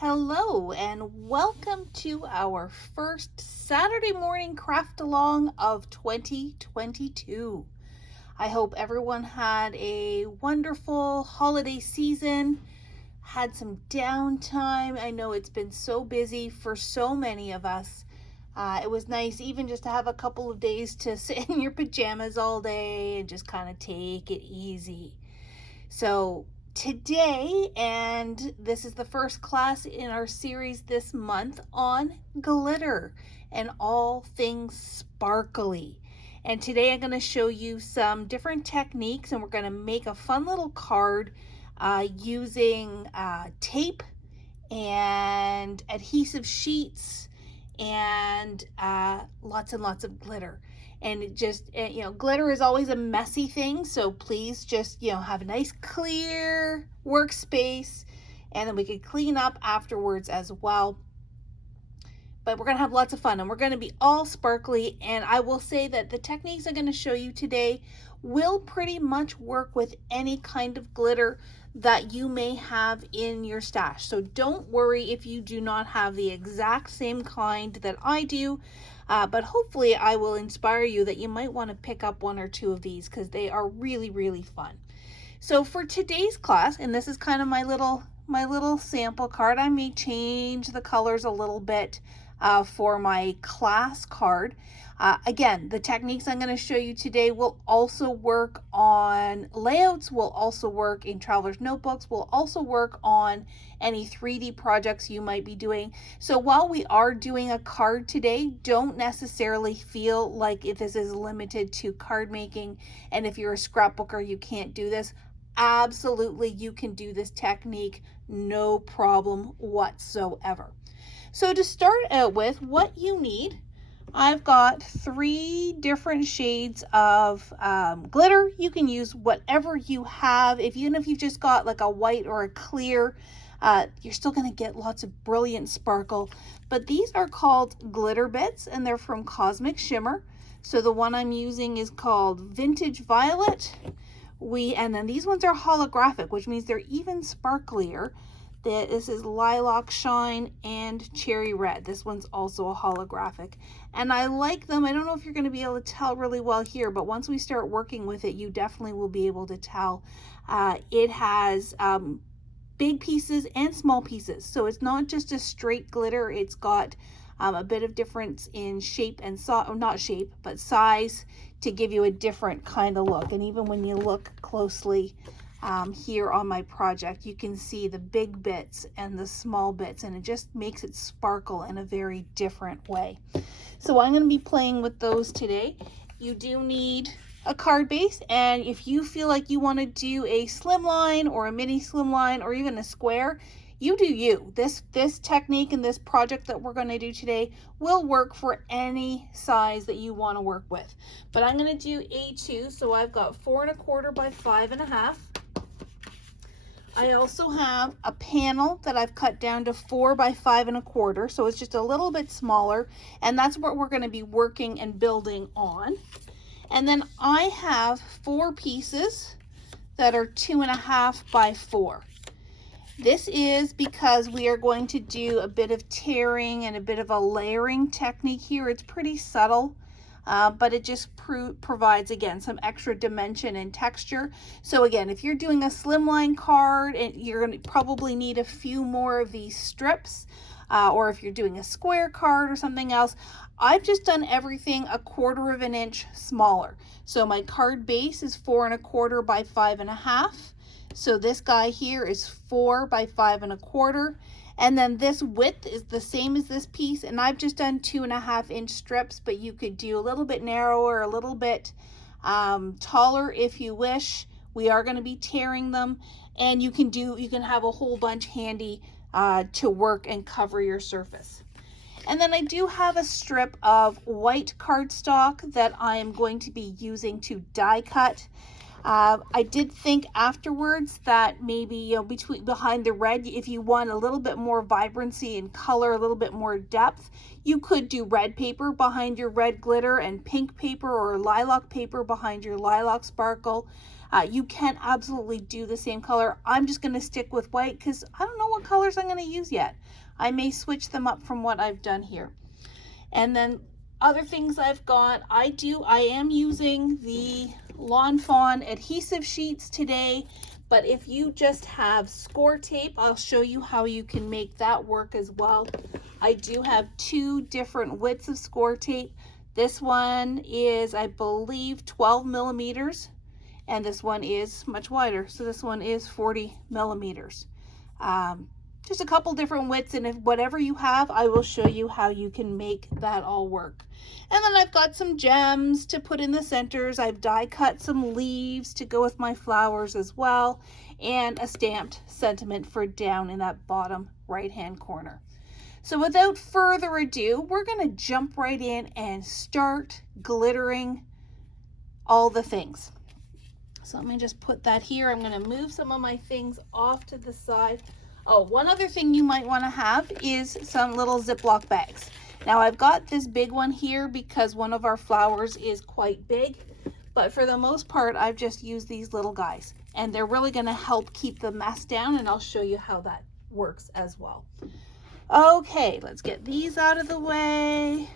Hello and welcome to our first Saturday morning craft along of 2022. I hope everyone had a wonderful holiday season, had some downtime. I know it's been so busy for so many of us. It was nice even just to have a couple of days to sit in your pajamas all day and just kind of take it easy. So today, and this is the first class in our series this month on glitter and all things sparkly. And today I'm going to show you some different techniques, and we're going to make a fun little card using tape and adhesive sheets and lots and lots of glitter. And it just, glitter is always a messy thing, so please just, have a nice clear workspace, and then we could clean up afterwards as well. But we're going to have lots of fun, and we're going to be all sparkly. And I will say that the techniques I'm going to show you today will pretty much work with any kind of glitter that you may have in your stash. So don't worry if you do not have the exact same kind that I do, but hopefully I will inspire you that you might want to pick up one or two of these because they are really, really fun. So for today's class, and this is kind of my little sample card, I may change the colors a little bit for my class card. Again, the techniques I'm going to show you today will also work on layouts, will also work in traveler's notebooks, will also work on any 3D projects you might be doing. So while we are doing a card today, don't necessarily feel like if this is limited to card making, and if you're a scrapbooker, you can't do this. Absolutely, you can do this technique, no problem whatsoever. So to start out with, what you need, I've got 3 different shades of glitter. You can use whatever you have. Even if you've just got like a white or a clear, you're still going to get lots of brilliant sparkle. But these are called glitter bits, and they're from Cosmic Shimmer. So the one I'm using is called Vintage Violet. And then these ones are holographic, which means they're even sparklier. This is Lilac Shine and Cherry Red. This one's also a holographic. And I like them. I don't know if you're going to be able to tell really well here, but once we start working with it, you definitely will be able to tell. It has big pieces and small pieces. So it's not just a straight glitter. It's got a bit of difference in shape and size to give you a different kind of look. And even when you look closely, here on my project, you can see the big bits and the small bits, and it just makes it sparkle in a very different way. So I'm going to be playing with those today. You do need a card base, and if you feel like you want to do a slimline or a mini slimline or even a square, you do you. This technique and this project that we're going to do today will work for any size that you want to work with. But I'm going to do A2, so I've got 4 1/4 by 5 1/2. I also have a panel that I've cut down to 4 by 5 1/4, so it's just a little bit smaller, and that's what we're going to be working and building on. And then I have 4 pieces that are 2 1/2 by 4. This is because we are going to do a bit of tearing and a bit of a layering technique here. It's pretty subtle. But it just provides, again, some extra dimension and texture. So again, if you're doing a slimline card, and you're going to probably need a few more of these strips, or if you're doing a square card or something else, I've just done everything 1/4 of an inch smaller. So my card base is 4 1/4 by 5 1/2. So this guy here is 4 by 5 1/4. And then this width is the same as this piece, and I've just done 2 1/2 inch strips, but you could do a little bit narrower, a little bit taller if you wish. We are going to be tearing them, and you can have a whole bunch handy to work and cover your surface. And then I do have a strip of white cardstock that I am going to be using to die cut. I did think afterwards that maybe, behind the red, if you want a little bit more vibrancy and color, a little bit more depth, you could do red paper behind your red glitter and pink paper or lilac paper behind your lilac sparkle. You can absolutely do the same color. I'm just going to stick with white because I don't know what colors I'm going to use yet. I may switch them up from what I've done here. And then other things I've got, I am using the Lawn Fawn adhesive sheets today, but if you just have score tape, I'll show you how you can make that work as well. I do have 2 different widths of score tape. This one is, I believe, 12 millimeters, and this one is much wider. So this one is 40 millimeters. Just a couple different widths, and if whatever you have, I will show you how you can make that all work. And then I've got some gems to put in the centers. I've die cut some leaves to go with my flowers as well, and a stamped sentiment for down in that bottom right hand corner. So without further ado, we're going to jump right in and start glittering all the things. So let me just put that here. I'm going to move some of my things off to the side. Oh, one other thing you might want to have is some little Ziploc bags. Now I've got this big one here because one of our flowers is quite big, but for the most part I've just used these little guys, and they're really going to help keep the mess down, and I'll show you how that works as well. Okay, let's get these out of the way.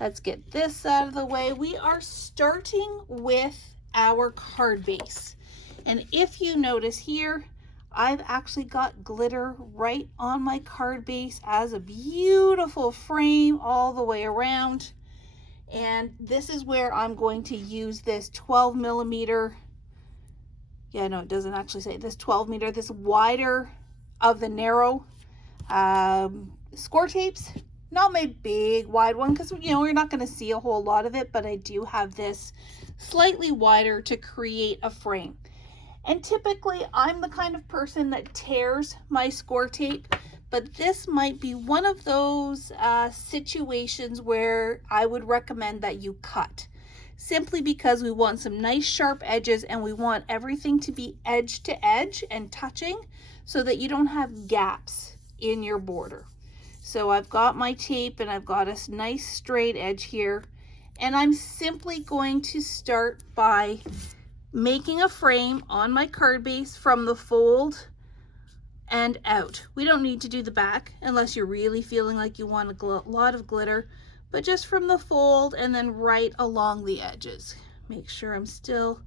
Let's get this out of the way. We are starting with our card base, and if you notice here, I've actually got glitter right on my card base as a beautiful frame all the way around. And this is where I'm going to use this 12 millimeter. Yeah, no, it doesn't actually say this 12 meter, this wider of the narrow score tapes. Not my big wide one because, you know, you're not going to see a whole lot of it, but I do have this slightly wider to create a frame. And typically I'm the kind of person that tears my score tape, but this might be one of those situations where I would recommend that you cut, simply because we want some nice sharp edges and we want everything to be edge to edge and touching so that you don't have gaps in your border. So I've got my tape and I've got a nice straight edge here, and I'm simply going to start by making a frame on my card base from the fold and out. We don't need to do the back unless you're really feeling like you want a lot of glitter, but just from the fold and then right along the edges. Make sure I'm still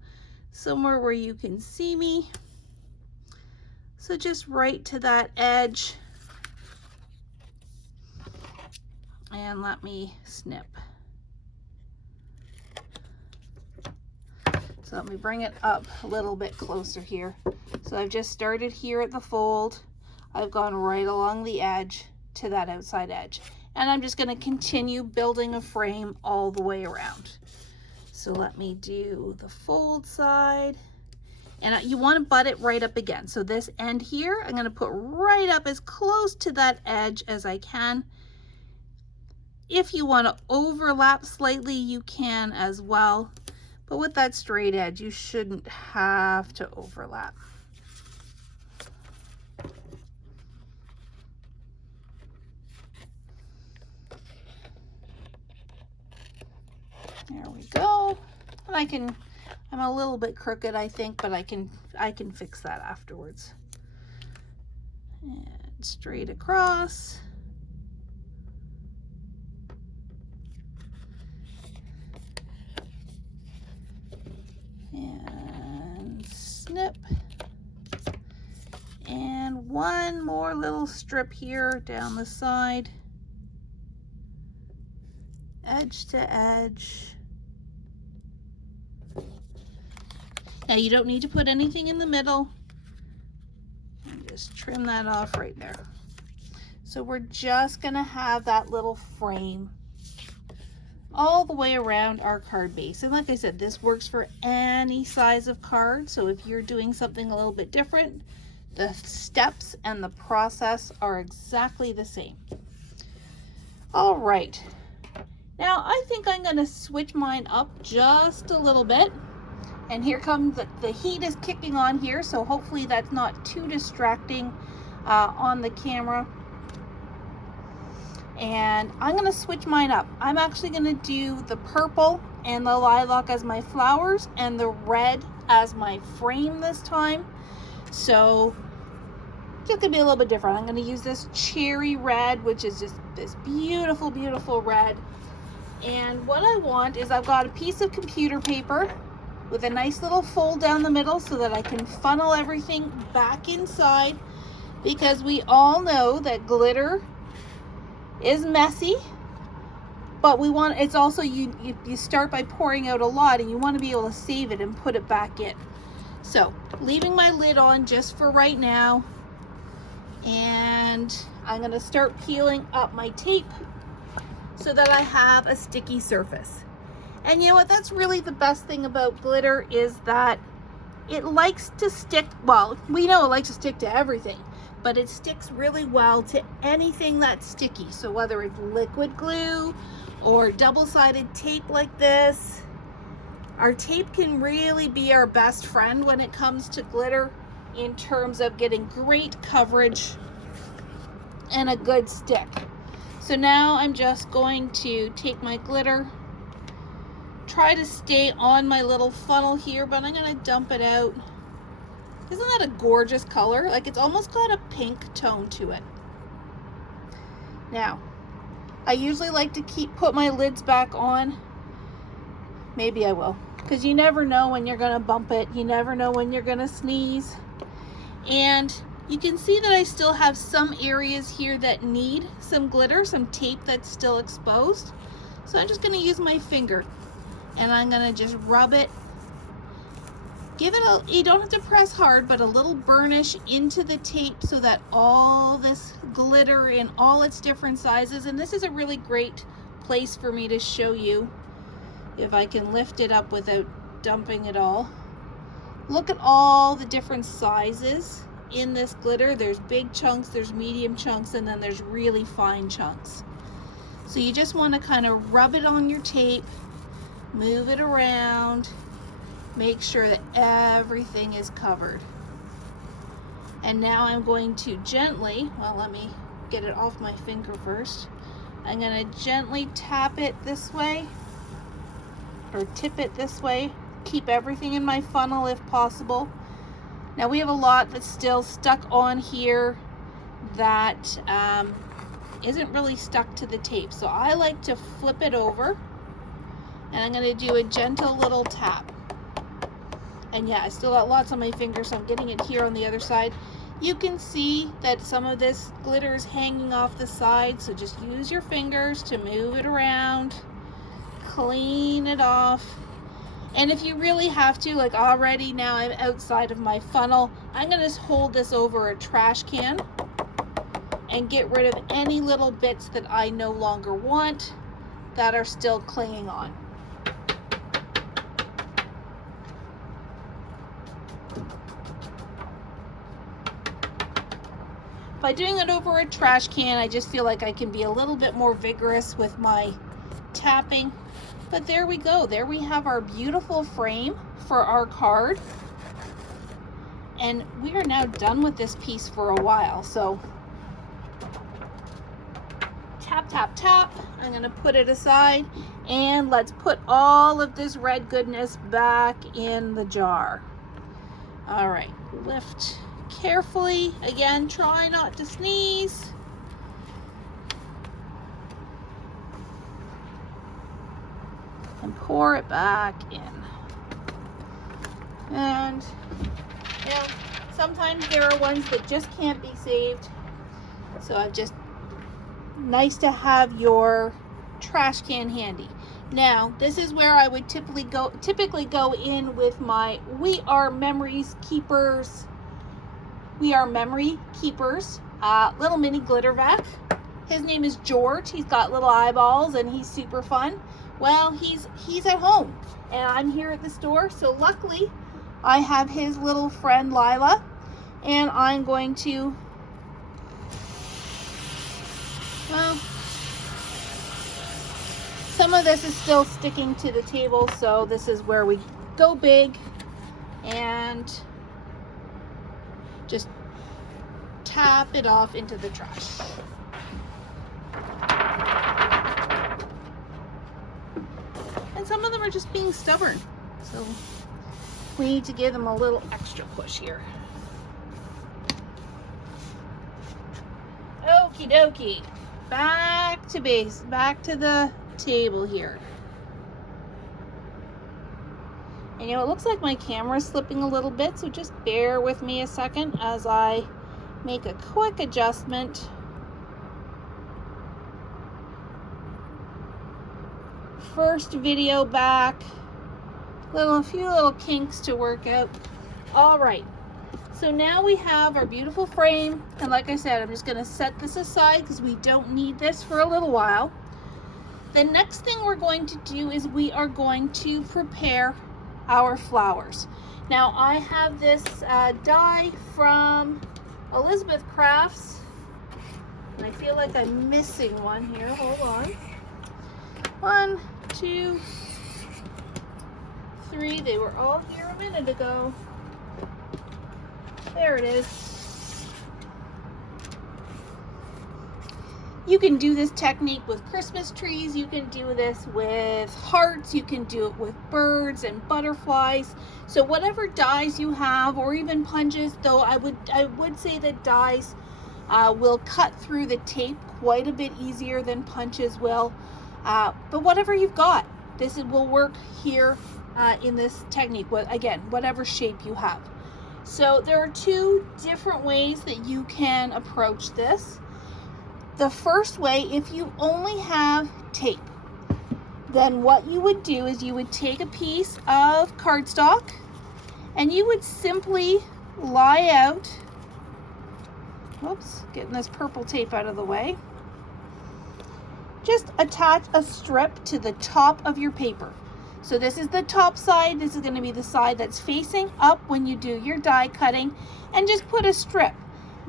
somewhere where you can see me. So just right to that edge, and let me snip. So let me bring it up a little bit closer here. So I've just started here at the fold. I've gone right along the edge to that outside edge. And I'm just going to continue building a frame all the way around. So let me do the fold side. And you want to butt it right up again. So this end here, I'm going to put right up as close to that edge as I can. If you want to overlap slightly, you can as well. But with that straight edge, you shouldn't have to overlap. There we go. And I'm a little bit crooked, I think, but I can fix that afterwards. And straight across. And snip, and one more little strip here down the side, edge to edge. Now you don't need to put anything in the middle, and just trim that off right there. So we're just gonna have that little frame all the way around our card base. And like I said, this works for any size of card. So if you're doing something a little bit different, the steps and the process are exactly the same. All right. Now I think I'm going to switch mine up just a little bit. And here comes the heat is kicking on here. So hopefully that's not too distracting on the camera. And I'm going to switch mine up. I'm actually going to do the purple and the lilac as my flowers and the red as my frame this time. So just gonna be a little bit different. I'm gonna use this cherry red, which is just this beautiful, beautiful red. And what I want is, I've got a piece of computer paper with a nice little fold down the middle so that I can funnel everything back inside, because we all know that glitter is messy, but we want, it's also, you start by pouring out a lot and you want to be able to save it and put it back in. So leaving my lid on just for right now, and I'm going to start peeling up my tape so that I have a sticky surface. And you know what, that's really the best thing about glitter, is that it likes to stick, well, we know it likes to stick to everything, but it sticks really well to anything that's sticky. So whether it's liquid glue or double-sided tape like this, our tape can really be our best friend when it comes to glitter, in terms of getting great coverage and a good stick. So now I'm just going to take my glitter, try to stay on my little funnel here, but I'm going to dump it out. Isn't that a gorgeous color? Like, it's almost got a pink tone to it. Now, I usually like to put my lids back on. Maybe I will, because you never know when you're going to bump it. You never know when you're going to sneeze. And you can see that I still have some areas here that need some glitter, some tape that's still exposed. So I'm just going to use my finger, and I'm going to just rub it. Give it a, you don't have to press hard, but a little burnish into the tape so that all this glitter in all its different sizes, and this is a really great place for me to show you, if I can lift it up without dumping it all. Look at all the different sizes in this glitter. There's big chunks, there's medium chunks, and then there's really fine chunks. So you just want to kind of rub it on your tape, move it around, make sure that everything is covered. And now I'm going to gently, well, let me get it off my finger first. I'm going to gently tap it this way, or tip it this way. Keep everything in my funnel if possible. Now we have a lot that's still stuck on here that isn't really stuck to the tape. So I like to flip it over, and I'm going to do a gentle little tap. And yeah, I still got lots on my fingers, so I'm getting it here on the other side. You can see that some of this glitter is hanging off the side, so just use your fingers to move it around, clean it off. And if you really have to, like already now I'm outside of my funnel, I'm going to hold this over a trash can and get rid of any little bits that I no longer want that are still clinging on. By doing it over a trash can, I just feel like I can be a little bit more vigorous with my tapping. But there we go. There we have our beautiful frame for our card. And we are now done with this piece for a while. So tap, tap, tap. I'm going to put it aside, and let's put all of this red goodness back in the jar. All right, lift carefully. Again, try not to sneeze. And pour it back in. And you know, sometimes there are ones that just can't be saved. So I've just, nice to have your trash can handy. Now, this is where I would typically go in with my We Are Memory Keepers little mini glitter vac. His name is George. He's got little eyeballs and he's super fun. Well, he's at home and I'm here at the store, so luckily I have his little friend Lila, and I'm going to, well, some of this is still sticking to the table, so this is where we go big and just tap it off into the trash. And some of them are just being stubborn, so we need to give them a little extra push here. Okie dokie. Back to base, back to the table here. And it looks like my camera is slipping a little bit, so just bear with me a second as I make a quick adjustment. First video back, a few little kinks to work out. All right, so now we have our beautiful frame, and like I said, I'm just going to set this aside because we don't need this for a little while. The next thing we're going to do is we are going to prepare our flowers. Now I have this die from Elizabeth Crafts, and I feel like I'm missing one here. Hold on. 1, 2, 3. They were all here a minute ago. There it is. You can do this technique with Christmas trees, you can do this with hearts, you can do it with birds and butterflies. So whatever dies you have, or even punches, though I would say that dies will cut through the tape quite a bit easier than punches will. But whatever you've got, will work here in this technique. Again, whatever shape you have. So there are 2 different ways that you can approach this. The first way, if you only have tape, then what you would do is you would take a piece of cardstock and you would simply lie out, whoops, getting this purple tape out of the way, just attach a strip to the top of your paper. So this is the top side, this is going to be the side that's facing up when you do your die cutting, and just put a strip.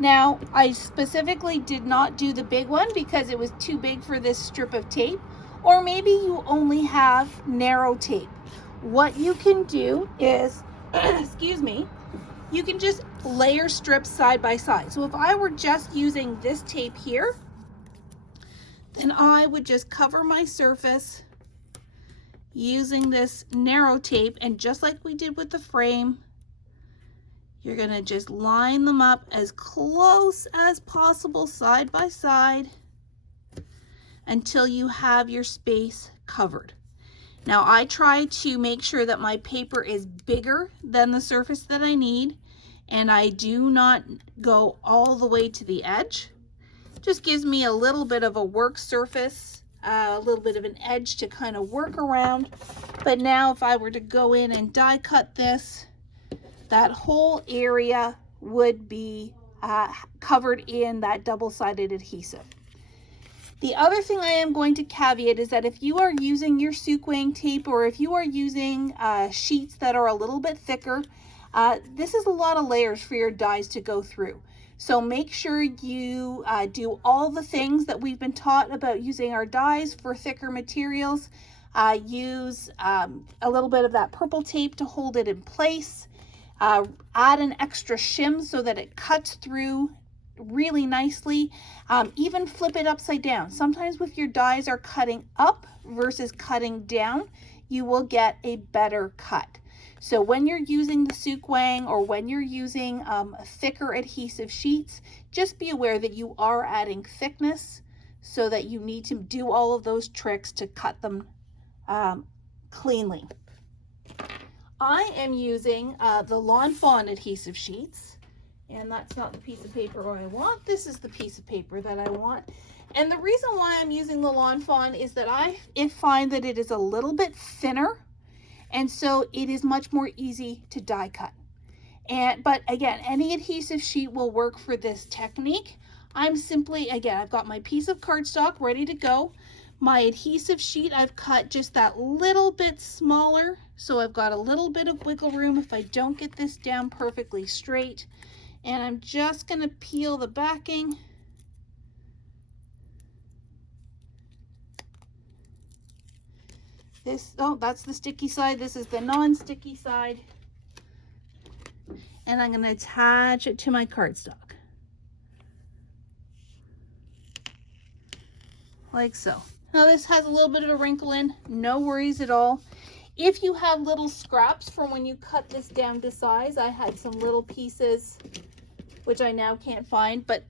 Now, I specifically did not do the big one because it was too big for this strip of tape, or maybe you only have narrow tape. What you can do is, excuse me, you can just layer strips side by side. So if I were just using this tape here, then I would just cover my surface using this narrow tape, and just like we did with the frame, you're going to just line them up as close as possible side by side until you have your space covered. Now I try to make sure that my paper is bigger than the surface that I need, and I do not go all the way to the edge. Just gives me a little bit of a work surface, a little bit of an edge to kind of work around. But now if I were to go in and die cut this, that whole area would be covered in that double-sided adhesive. The other thing I am going to caveat is that if you are using your Sukewang tape, or if you are using sheets that are a little bit thicker, this is a lot of layers for your dies to go through. So make sure you do all the things that we've been taught about using our dies for thicker materials. Use a little bit of that purple tape to hold it in place. Add an extra shim so that it cuts through really nicely. Even flip it upside down. Sometimes if your dies are cutting up versus cutting down, you will get a better cut. So when you're using the Sukewang, or when you're using thicker adhesive sheets, just be aware that you are adding thickness, so that you need to do all of those tricks to cut them cleanly. I am using the Lawn Fawn adhesive sheets, and that's not the piece of paper I want. This is the piece of paper that I want. And the reason why I'm using the Lawn Fawn is that I find that it is a little bit thinner, and so it is much more easy to die cut. But again, any adhesive sheet will work for this technique. I'm simply, again, I've got my piece of cardstock ready to go. My adhesive sheet, I've cut just that little bit smaller, so I've got a little bit of wiggle room if I don't get this down perfectly straight. And I'm just going to peel the backing. That's the sticky side. This is the non-sticky side. And I'm going to attach it to my cardstock. Like so. Now this has a little bit of a wrinkle in, no worries at all. If you have little scraps from when you cut this down to size, I had some little pieces, which I now can't find, but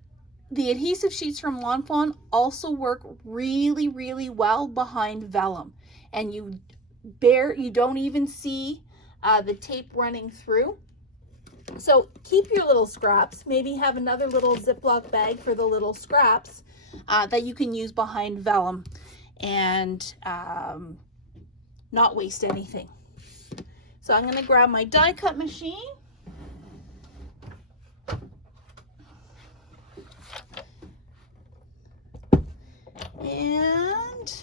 the adhesive sheets from Lawn Fawn also work really, really well behind vellum. And you don't even see the tape running through. So keep your little scraps. Maybe have another little Ziploc bag for the little scraps that you can use behind vellum and not waste anything. So I'm going to grab my die cut machine. And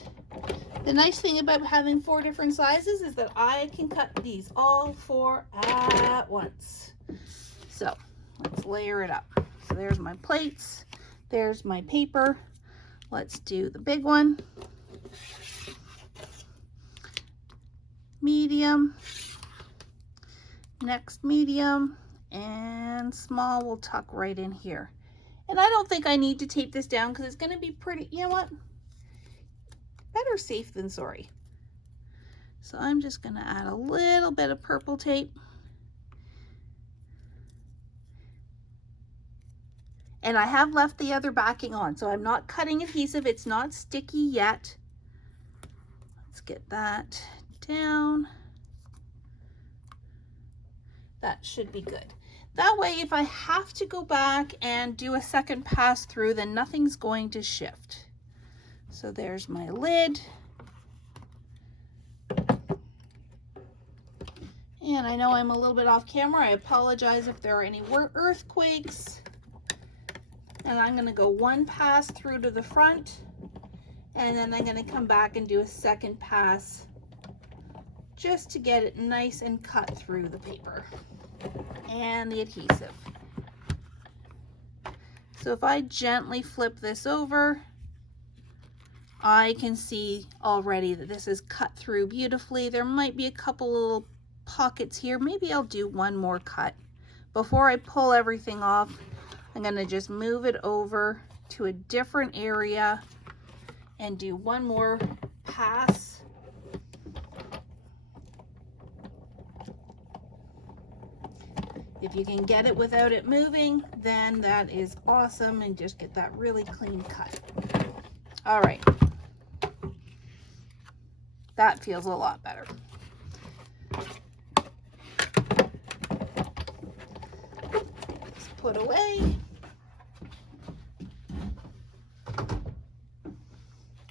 the nice thing about having 4 different sizes is that I can cut these all 4 at once. So let's layer it up. So there's my plates, there's my paper. Let's do the big one, medium, next medium, and small will tuck right in here. And I don't think I need to tape this down because it's going to be pretty, you know what? Better safe than sorry. So I'm just going to add a little bit of purple tape. And I have left the other backing on, so I'm not cutting adhesive. It's not sticky yet. Let's get that down. That should be good. That way, if I have to go back and do a second pass through, then nothing's going to shift. So there's my lid. And I know I'm a little bit off camera. I apologize if there are any earthquakes. And I'm going to go 1 pass through to the front, and then I'm going to come back and do a second pass just to get it nice and cut through the paper and the adhesive. So if I gently flip this over, I can see already that this is cut through beautifully. There might be a couple little pockets here. Maybe I'll do one more cut. Before I pull everything off, I'm going to just move it over to a different area and do one more pass. If you can get it without it moving, then that is awesome, and just get that really clean cut. All right. That feels a lot better. Let's put away.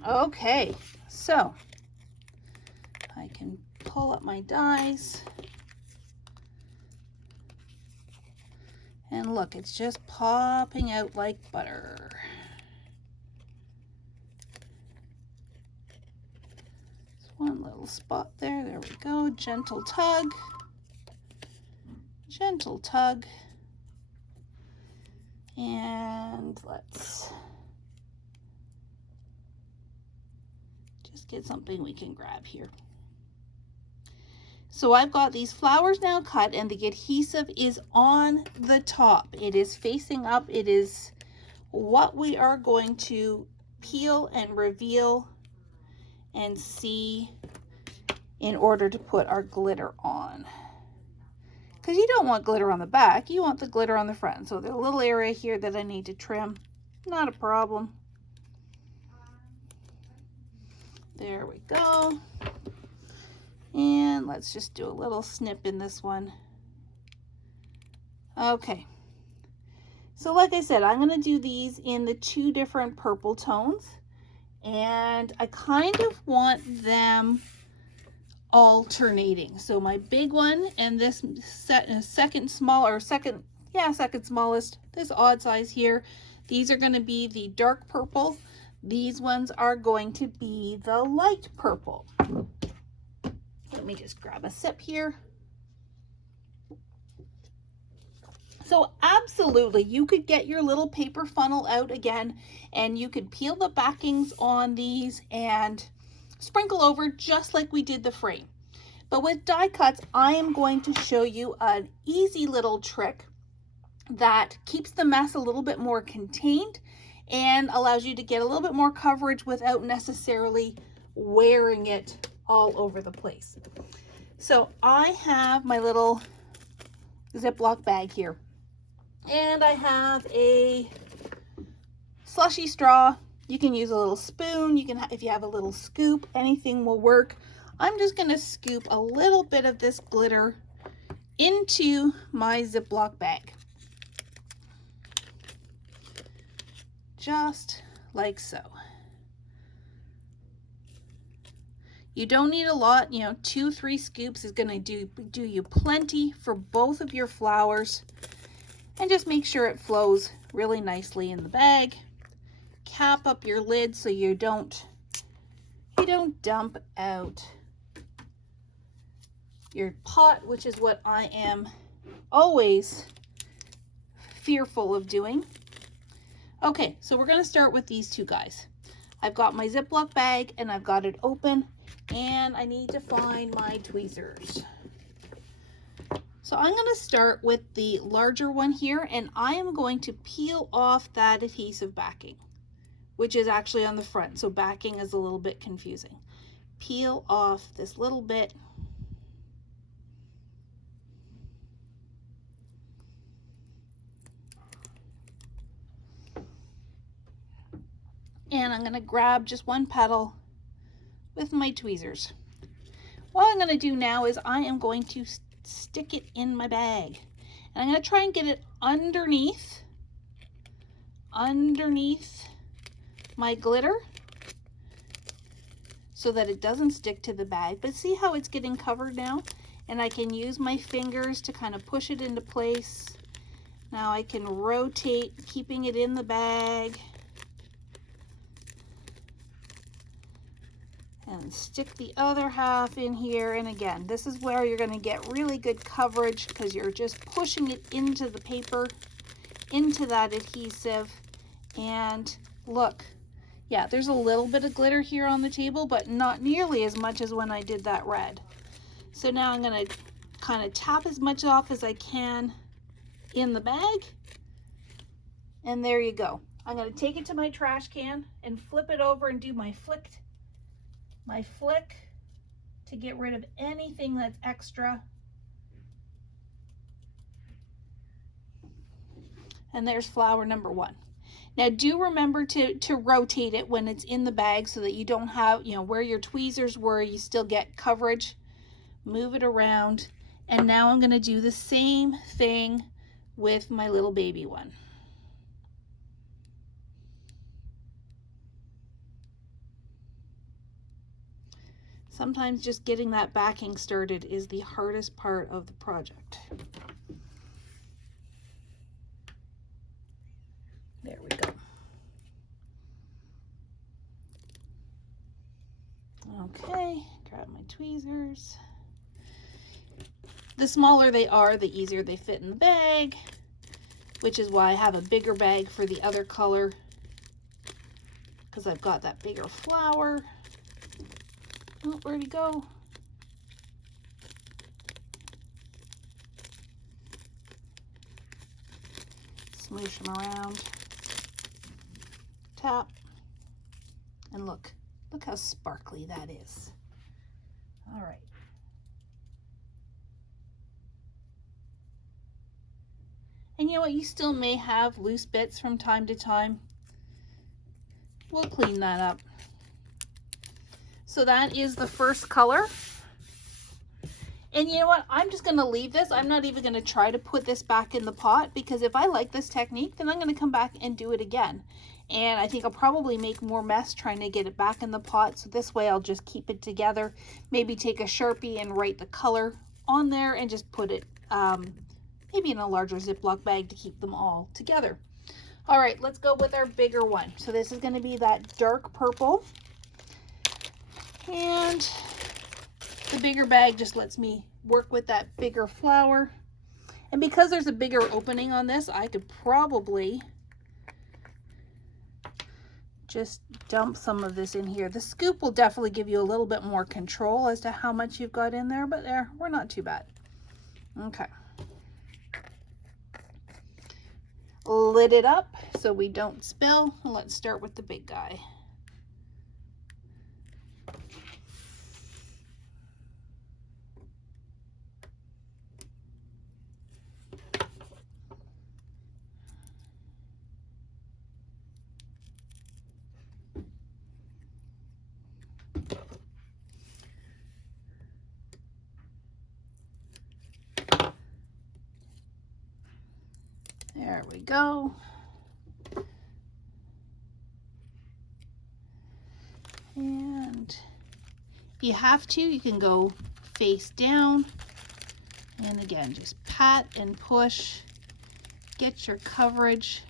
Okay, so I can pull up my dies. And look, it's just popping out like butter. There's one little spot there. There we go. Gentle tug. Gentle tug. And let's just get something we can grab here. So I've got these flowers now cut, and the adhesive is on the top. It is facing up. It is what we are going to peel and reveal and see in order to put our glitter on. Because you don't want glitter on the back, you want the glitter on the front. So there's a little area here that I need to trim. Not a problem. There we go. And let's just do a little snip in this one. Okay. So like I said, I'm going to do these in the 2 different purple tones. And I kind of want them alternating. So my big one and this second smallest, this odd size here, these are going to be the dark purple. These ones are going to be the light purple. Let me just grab a sip here. So absolutely, you could get your little paper funnel out again, and you could peel the backings on these and sprinkle over just like we did the frame. But with die cuts, I am going to show you an easy little trick that keeps the mess a little bit more contained and allows you to get a little bit more coverage without necessarily wearing it all over the place. So I have my little Ziploc bag here, and I have a slushy straw. You can use a little spoon. You can, if you have a little scoop, anything will work. I'm just going to scoop a little bit of this glitter into my Ziploc bag. Just like so. You don't need a lot, 2-3 scoops is going to do you plenty for both of your flowers. And just make sure it flows really nicely in the bag. Cap up your lid so you don't dump out your pot, which is what I am always fearful of doing. Okay, so we're going to start with these two guys. I've got my Ziploc bag and I've got it open, and I need to find my tweezers. So I'm going to start with the larger one here, and I am going to peel off that adhesive backing, which is actually on the front. So backing is a little bit confusing. Peel off this little bit. And I'm going to grab just one petal with my tweezers. What I'm going to do now is I am going to stick it in my bag. And I'm going to try and get it underneath my glitter so that it doesn't stick to the bag. But see how it's getting covered now? And I can use my fingers to kind of push it into place. Now I can rotate, keeping it in the bag. And stick the other half in here. And again, this is where you're going to get really good coverage because you're just pushing it into the paper, into that adhesive. And look, yeah, there's a little bit of glitter here on the table, but not nearly as much as when I did that red. So now I'm going to kind of tap as much off as I can in the bag. And there you go. I'm going to take it to my trash can and flip it over and do my flick to get rid of anything that's extra. And there's flower number 1. Now do remember to rotate it when it's in the bag so that you don't have, where your tweezers were, you still get coverage. Move it around. And now I'm going to do the same thing with my little baby one. Sometimes just getting that backing started is the hardest part of the project. There we go. Okay, grab my tweezers. The smaller they are, the easier they fit in the bag, which is why I have a bigger bag for the other color, because I've got that bigger flower. Oh, where'd he go? Smoosh him around. Tap. And look how sparkly that is. All right. And you know what? You still may have loose bits from time to time. We'll clean that up. So that is the first color. And you know what? I'm just going to leave this. I'm not even going to try to put this back in the pot, because if I like this technique, then I'm going to come back and do it again. And I think I'll probably make more mess trying to get it back in the pot. So this way I'll just keep it together. Maybe take a Sharpie and write the color on there and just put it maybe in a larger Ziploc bag to keep them all together. All right, let's go with our bigger one. So this is going to be that dark purple. And the bigger bag just lets me work with that bigger flower. And because there's a bigger opening on this, I could probably just dump some of this in here. The scoop will definitely give you a little bit more control as to how much you've got in there, but there, we're not too bad. Okay. Lid it up so we don't spill. Let's start with the big guy. we go. And if you have to, you can go face down. And again, just pat and push. Get your coverage.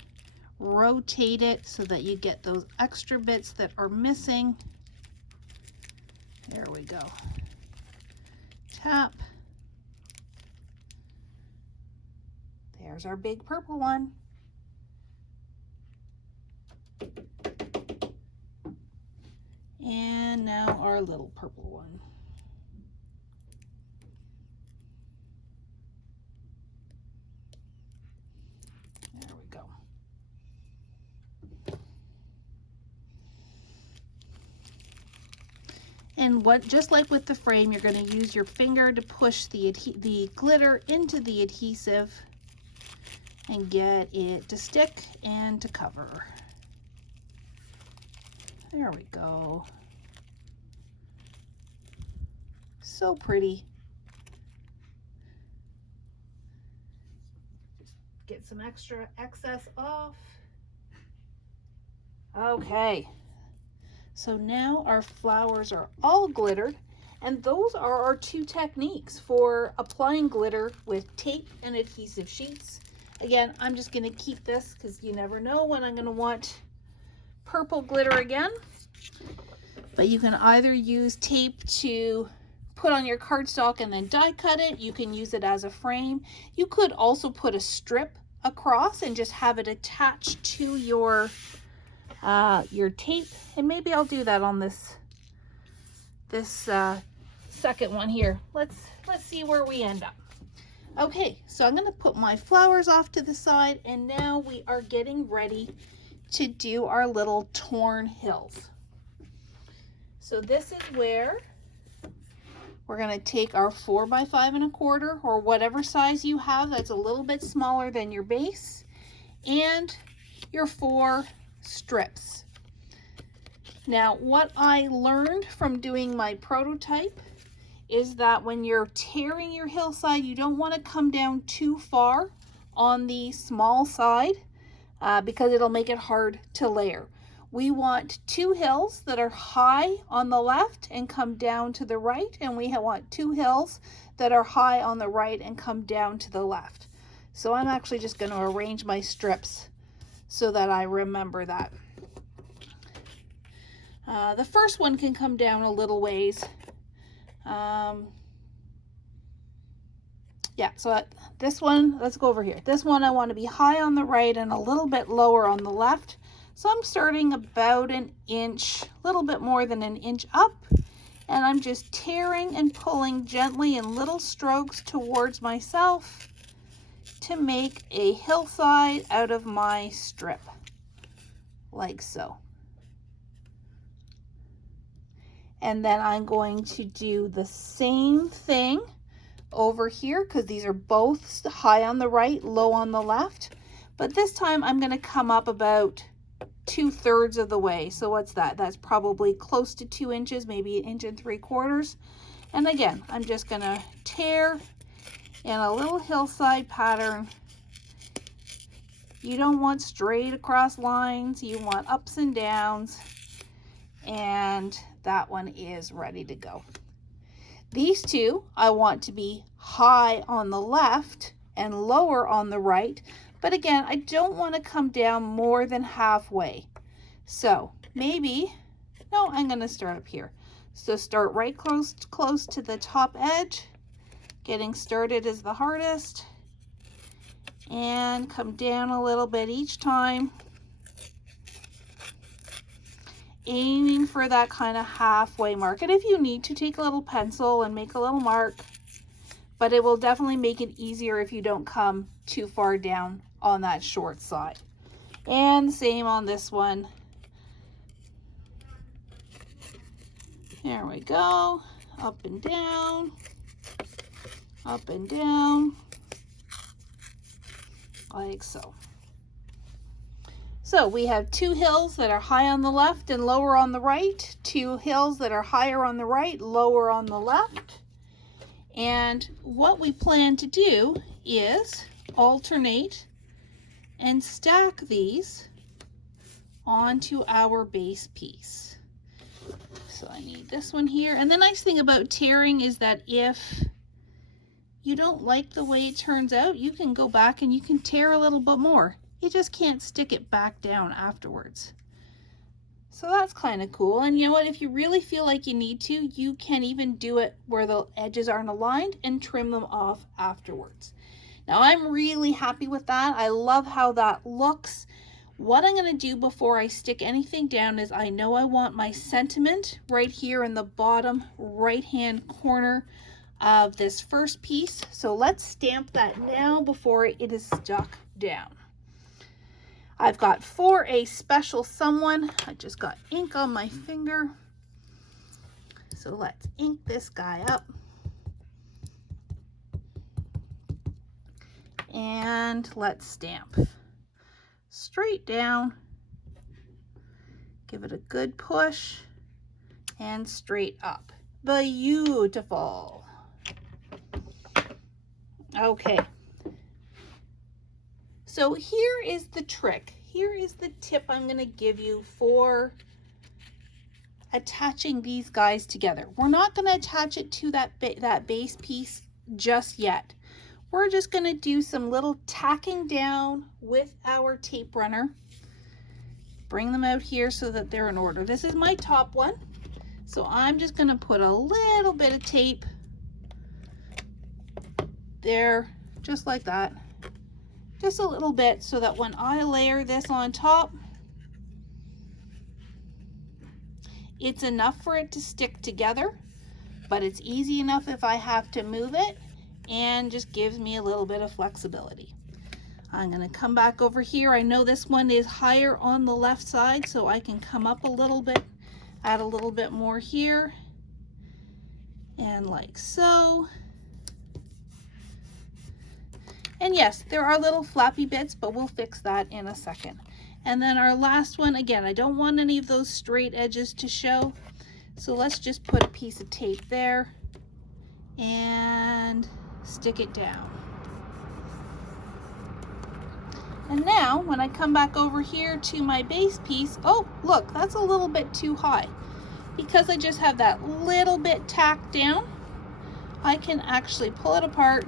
Rotate it so that you get those extra bits that are missing. There we go. Tap. There's our big purple one. And now our little purple one. There we go. And just like with the frame, you're going to use your finger to push the glitter into the adhesive and get it to stick and to cover. There we go. So pretty. Just get some extra excess off. Okay. So now our flowers are all glittered, and those are our two techniques for applying glitter with tape and adhesive sheets. Again, I'm just going to keep this because you never know when I'm going to want purple glitter again. But you can either use tape to put on your cardstock and then die cut it. You can use it as a frame. You could also put a strip across and just have it attached to your tape, and maybe I'll do that on this second one here. Let's see where we end up. Okay, so I'm going to put my flowers off to the side, and now we are getting ready to do our little torn hills. So this is where we're going to take our 4 by 5 1/4 or whatever size you have that's a little bit smaller than your base, and your 4 strips. Now, what I learned from doing my prototype is that when you're tearing your hillside, you don't want to come down too far on the small side because it'll make it hard to layer. We want 2 hills that are high on the left and come down to the right, and we want 2 hills that are high on the right and come down to the left. So I'm actually just going to arrange my strips so that I remember that. The first one can come down a little ways. Yeah, so this one, let's go over here. This one I want to be high on the right and a little bit lower on the left. So I'm starting about an inch, a little bit more than an inch up, and I'm just tearing and pulling gently in little strokes towards myself to make a hillside out of my strip, like so. And then I'm going to do the same thing over here because these are both high on the right, low on the left. But this time I'm going to come up about 2/3 of the way. So what's that? That's probably close to 2 inches, maybe 1 3/4 inches. And again, I'm just going to tear in a little hillside pattern. You don't want straight across lines. You want ups and downs. And that one is ready to go. These two I want to be high on the left and lower on the right, but again, I don't want to come down more than halfway. So maybe, no, I'm going to start up here. So start right close to the top edge. Getting started is the hardest, and come down a little bit each time, aiming for that kind of halfway mark. And if you need to, take a little pencil and make a little mark, but it will definitely make it easier if you don't come too far down on that short side. And the same on this one. There we go. Up and down, up and down, like so. So we have 2 hills that are high on the left and lower on the right, 2 hills that are higher on the right, lower on the left. And what we plan to do is alternate and stack these onto our base piece. So I need this one here. And the nice thing about tearing is that if you don't like the way it turns out, you can go back and you can tear a little bit more. You just can't stick it back down afterwards. So that's kind of cool. And you know what, if you really feel like you need to, you can even do it where the edges aren't aligned and trim them off afterwards. Now I'm really happy with that. I love how that looks. What I'm going to do before I stick anything down is I know I want my sentiment right here in the bottom right hand corner of this first piece. So let's stamp that now before it is stuck down. I've got for a special someone. I just got ink on my finger. So let's ink this guy up. And let's stamp. Straight down. Give it a good push and straight up. Beautiful. Okay. So here is the trick. Here is the tip I'm going to give you for attaching these guys together. We're not going to attach it to that base piece just yet. We're just going to do some little tacking down with our tape runner. Bring them out here so that they're in order. This is my top one. So I'm just going to put a little bit of tape there, just like that. Just a little bit so that when I layer this on top, it's enough for it to stick together, but it's easy enough if I have to move it, and just gives me a little bit of flexibility. I'm going to come back over here. I know this one is higher on the left side, so I can come up a little bit, add a little bit more here, and like so. And yes, there are little flappy bits, but we'll fix that in a second. And then our last one, again, I don't want any of those straight edges to show. So let's just put a piece of tape there and stick it down. And now when I come back over here to my base piece, oh, look, that's a little bit too high. Because I just have that little bit tacked down, I can actually pull it apart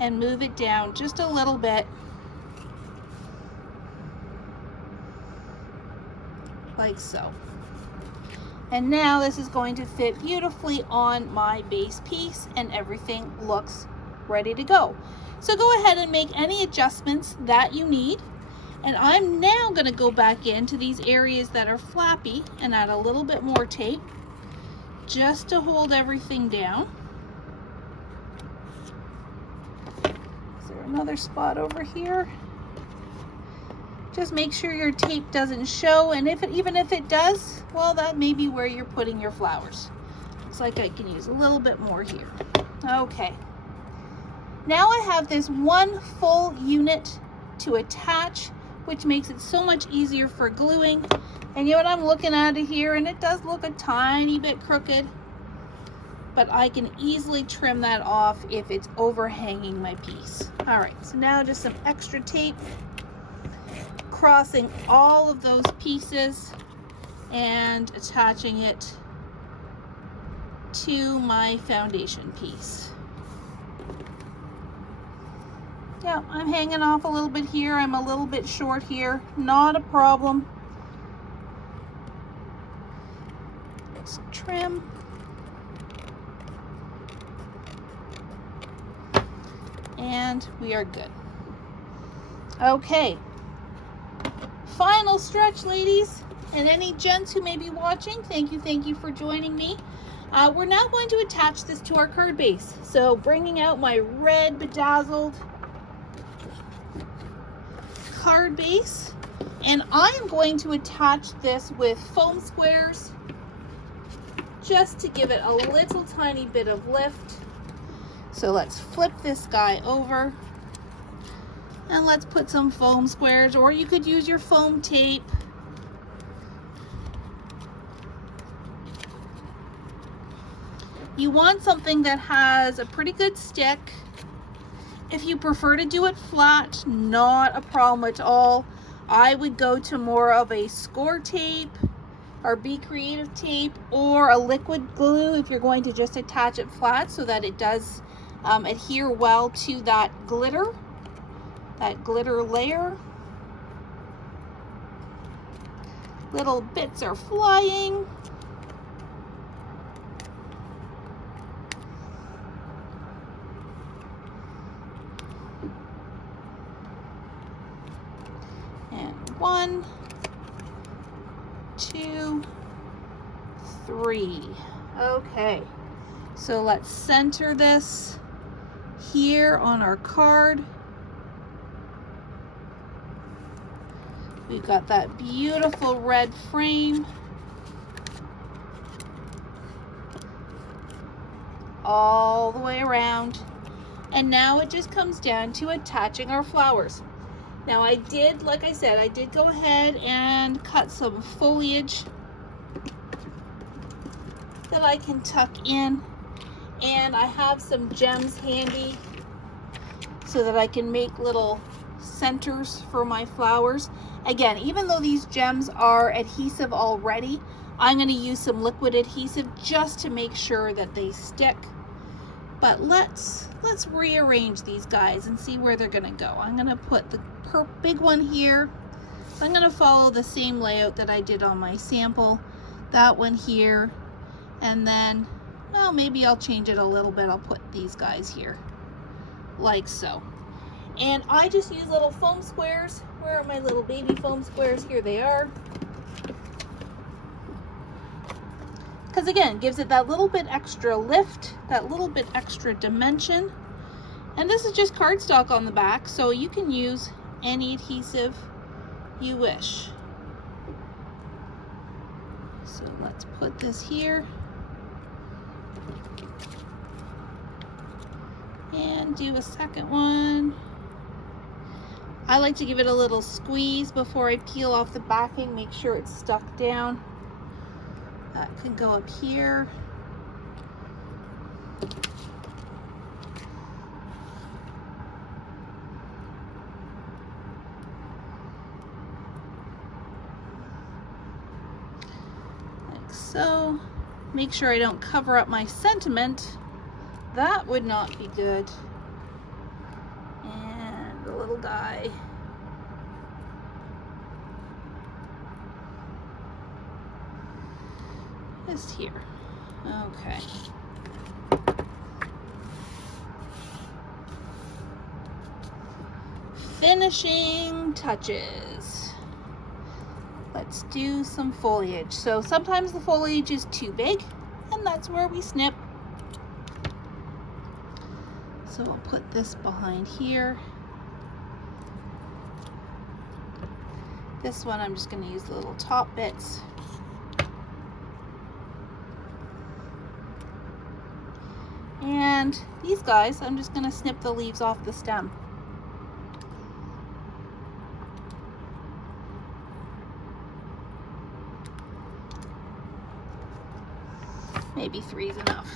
and move it down just a little bit, like so. And now this is going to fit beautifully on my base piece and everything looks ready to go. So go ahead and make any adjustments that you need. And I'm now going to go back into these areas that are flappy and add a little bit more tape just to hold everything down. Another spot over here. Just make sure your tape doesn't show, and even if it does, well, that may be where you're putting your flowers. Looks like I can use a little bit more here. Okay. Now I have this one full unit to attach, which makes it so much easier for gluing. And you know what, I'm looking at it here, and it does look a tiny bit crooked, but I can easily trim that off if it's overhanging my piece. All right, so now just some extra tape, crossing all of those pieces and attaching it to my foundation piece. Yeah, I'm hanging off a little bit here. I'm a little bit short here. Not a problem. Just trim. And we are good. Okay. Final stretch, ladies. And any gents who may be watching, thank you for joining me. We're now going to attach this to our card base. So bringing out my red bedazzled card base, and I am going to attach this with foam squares just to give it a little tiny bit of lift. So let's flip this guy over and let's put some foam squares, or you could use your foam tape. You want something that has a pretty good stick If you prefer to do it flat, not a problem at all. I would go to more of a score tape or Be Creative tape or a liquid glue if you're going to just attach it flat so that it does adhere well to that glitter layer. Little bits are flying. And 1, 2, 3. Okay, so let's center this here on our card. We've got that beautiful red frame all the way around. And now it just comes down to attaching our flowers. Now I did, like I said, I did go ahead and cut some foliage that I can tuck in. And I have some gems handy so that I can make little centers for my flowers. Again, even though these gems are adhesive already, I'm going to use some liquid adhesive just to make sure that they stick. But let's rearrange these guys and see where they're going to go. I'm going to put the big one here. I'm going to follow the same layout that I did on my sample. That one here, and then, well, maybe I'll change it a little bit. I'll put these guys here, like so. And I just use little foam squares. Where are my little baby foam squares? Here they are. Because again, it gives it that little bit extra lift, that little bit extra dimension. And this is just cardstock on the back, so you can use any adhesive you wish. So let's put this here. And do a second one. I like to give it a little squeeze before I peel off the backing, make sure it's stuck down. That can go up here. Like so. Make sure I don't cover up my sentiment. That would not be good. And the little guy. Just here. Okay. Finishing touches. Let's do some foliage. So sometimes the foliage is too big, and that's where we snip. So I'll put this behind here. This one I'm just going to use the little top bits. And these guys, I'm just going to snip the leaves off the stem. Maybe 3 is enough.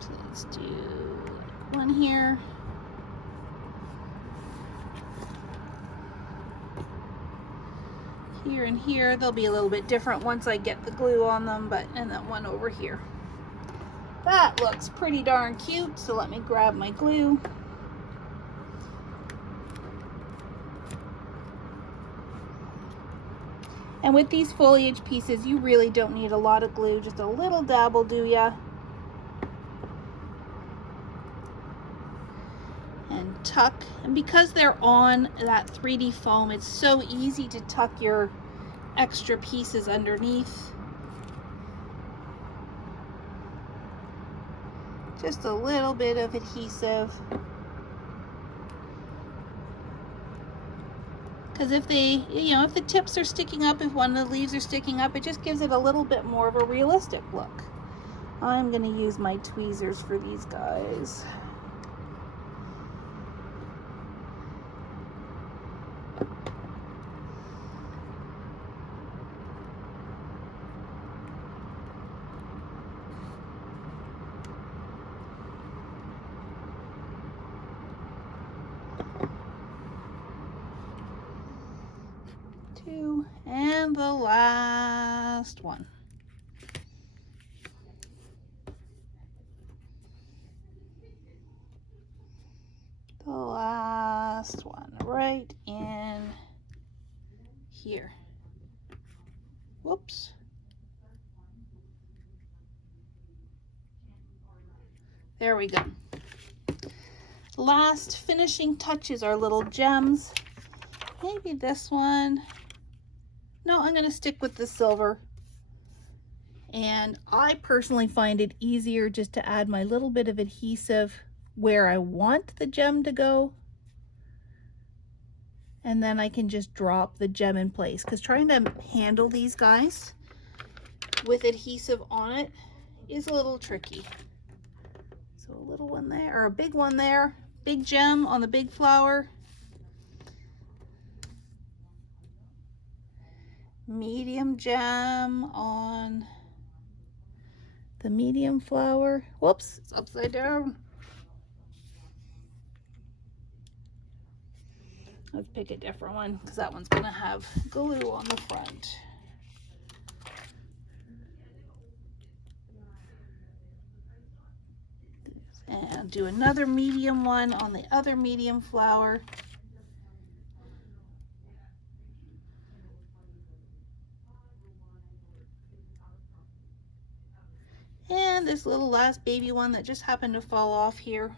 So let's do one here. Here and here. They'll be a little bit different once I get the glue on them, and then one over here. That looks pretty darn cute, so let me grab my glue. And with these foliage pieces, you really don't need a lot of glue, just a little dab will do ya. And tuck, and because they're on that 3D foam, it's so easy to tuck your extra pieces underneath. Just a little bit of adhesive. Because if they, if the tips are sticking up, if one of the leaves are sticking up, it just gives it a little bit more of a realistic look. I'm going to use my tweezers for these guys. 2, and the last one. The last one right in here. Whoops. There we go. Last finishing touches are little gems. Maybe this one. No, I'm going to stick with the silver. And I personally find it easier just to add my little bit of adhesive where I want the gem to go. And then I can just drop the gem in place, because trying to handle these guys with adhesive on it is a little tricky. So a little one there, or a big one there, big gem on the big flower. Medium gem on the medium flower. Whoops, it's upside down. Let's pick a different one, because that one's gonna have glue on the front. And do another medium one on the other medium flower. And this little last baby one that just happened to fall off here.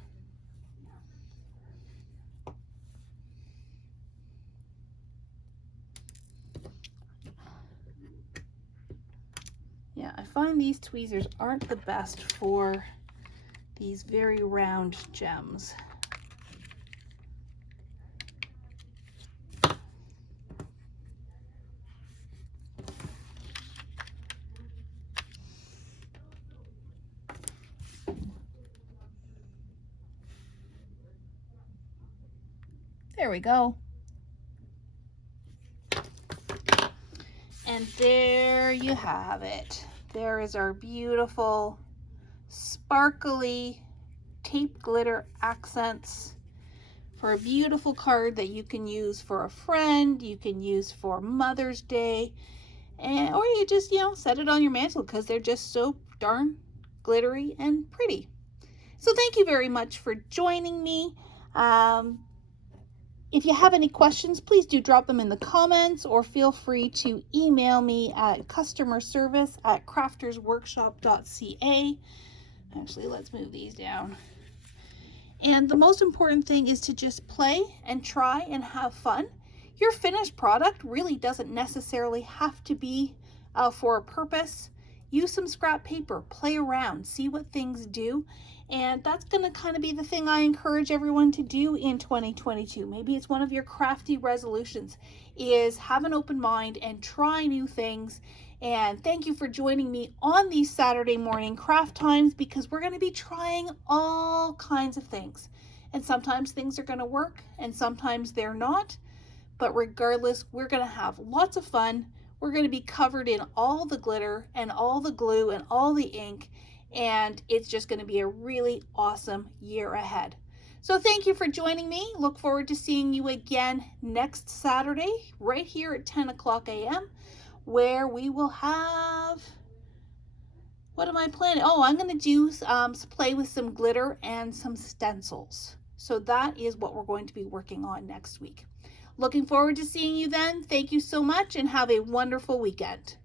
Yeah, I find these tweezers aren't the best for these very round gems. There we go. And there you have it. There is our beautiful, sparkly tape glitter accents for a beautiful card that you can use for a friend, you can use for Mother's Day, and or you just, set it on your mantle because they're just so darn glittery and pretty. So thank you very much for joining me. If you have any questions, please do drop them in the comments, or feel free to email me at customerservice@craftersworkshop.ca. Actually, let's move these down. And the most important thing is to just play and try and have fun. Your finished product really doesn't necessarily have to be for a purpose. Use some scrap paper, play around, see what things do. And that's going to kind of be the thing I encourage everyone to do in 2022. Maybe it's one of your crafty resolutions, is have an open mind and try new things. And thank you for joining me on these Saturday morning craft times, because we're going to be trying all kinds of things. And sometimes things are going to work and sometimes they're not. But regardless, we're going to have lots of fun. We're going to be covered in all the glitter and all the glue and all the ink. And it's just going to be a really awesome year ahead. So thank you for joining me. Look forward to seeing you again next Saturday, right here at 10 o'clock a.m., where we will have, what am I planning? Oh, I'm going to do play with some glitter and some stencils. So that is what we're going to be working on next week. Looking forward to seeing you then. Thank you so much and have a wonderful weekend.